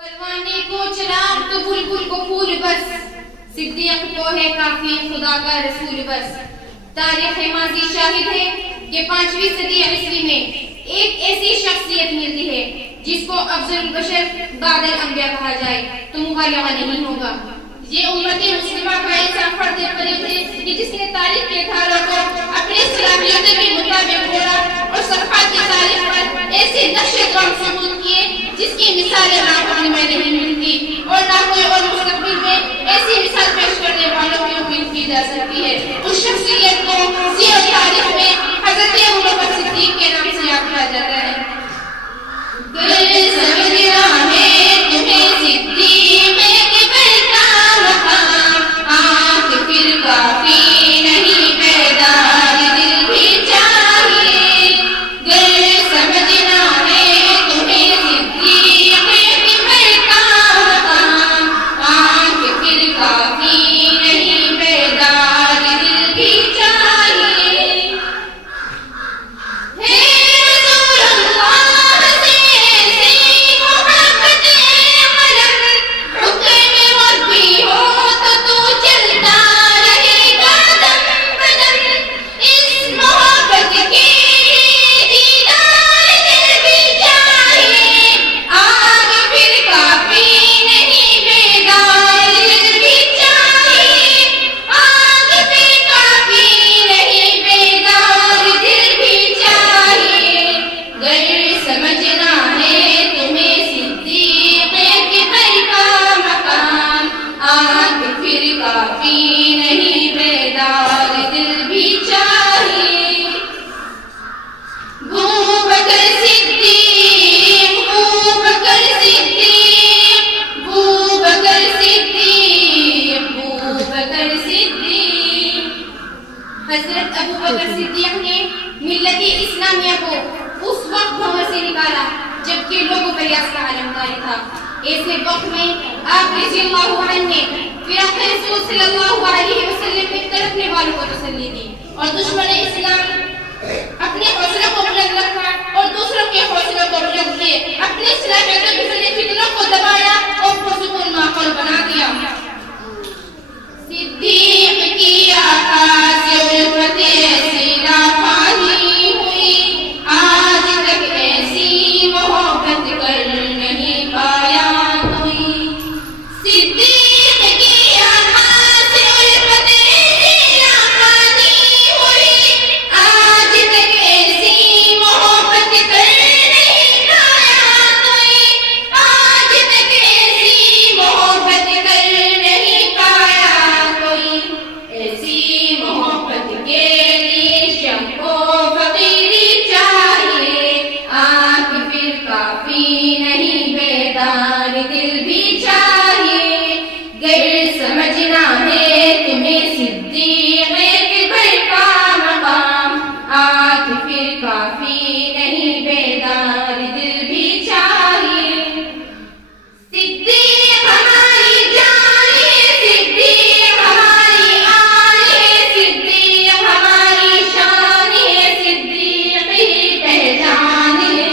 پروانے کو چراغ تو بلبل کو پھول بس، صدیق کو ہے کافی خدا کا رسول بس۔ تاریخ ماضی شاہد ہے کہ 5ویں صدی عیسوی میں ایک ایسی شخصیت ملتی ہے جس کو افضل البشر بعد الانبیاء کہا جائے تو مبالغہ نہیں ہوگا۔ یہ امت مسلمہ کا ایسا فرد قریب ہے کہ جس نے تاریخ کے دھاروں کو اپنی صلاحیتوں کے مطابق موڑا اور صفحات کی تاریخ پر ایسے نقش قدم ثبوت کیے جس کی مثالیں نہ میں نہیں ملتی اور نہ کوئی اور مستقبل میں ایسی مثال پیش کرنے والوں کی امید کی جا سکتی ہے۔ اس شخصیت کو سیرت تاریخ میں حضرت ابوبکر صدیق کے نام سے یاد کیا جاتا ہے۔ حضرت ابوبکر صدیق نے ملت اسلامیہ کو اس وقت بھنور سے نکالا جبکہ لوگوں پر یاس کا عالم طاری تھا۔ ایسے وقت میں آپ رضی اللہ عنہ نے فراق رسول صلی اللہ علیہ وسلم کے طرفنے والوں کو تسلی دی اور دشمن اسلام اپنے حوصلوں کو بلند رکھا اور دوسروں کے حوصلوں کو بلند کیے، اپنے صلاحیتوں کے ذریعے فتنوں کو دبایا اور پرسکون ماحول بنا دیا۔ صدیق کی آغاز الفت ایسی ناخوانی ہوئی، آج تک ایسی محبت کر نہیں پایا کوئی۔ صدیق کی آغاز الفت ایسی ناخوانی ہوئی، آج تک ایسی محبت کر نہیں پایا کوئی، آج تک ایسی محبت کر نہیں پایا کوئی۔ ایسی محبت کے لیے شم کو فقیری چاہیے، آنکھ پھر کافی نہیں بیدار دل بھی چاہیے۔ گر سمجھنا ہے تمہیں صدیق اکبر کا مقام، آنکھ پھر کافی نہیں بیدار دل بھی چاہیے۔ صدیق ہماری جان ہے، صدیق ہماری آن ہے، صدیق ہماری شان ہے، صدیق ہی پہچان ہے۔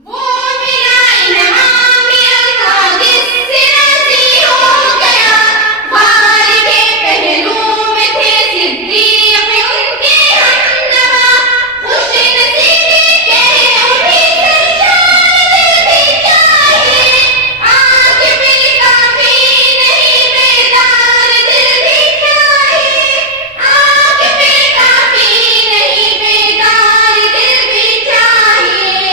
وہ میرا انعام اللہ جس سے راضی ہو گیا، بھائی کے پہلو میں تھے صدیق ان کے ہمنوا، خوش نصیبی کے انہیں سرشان بھی چاہیے، آنکھ پھر کافی نہیں بیدار دل بھی چاہیے، آنکھ پھر کافی نہیں بیدار دل بھی چاہیے۔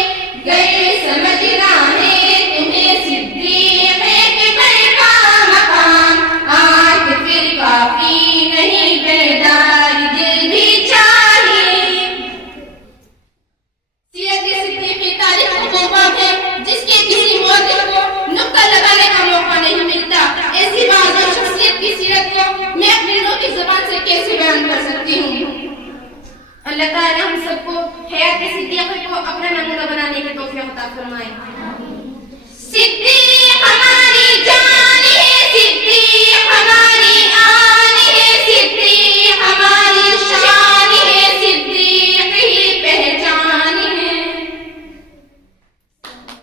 گر سمجھنا ہے تمہیں صدیق اکبر کا مقام، آنکھ پھر کافی نہیں بیدار دل بھی چاہیے۔ سیرت صدیقی تاریخ وہ باب ہے جس کے کسی مورخ کو نقطہ لگانے کا موقع نہیں ملتا۔ ایسی معذور شخصیت کی سیرت کو میں اپنے روح کی زبان سے کیسے بیان کر سکتی ہوں؟ اللہ تعالی ہم سب کو حیات صدیقہ کو اپنا نمونہ بنانے کی توفیق عطا فرمائے۔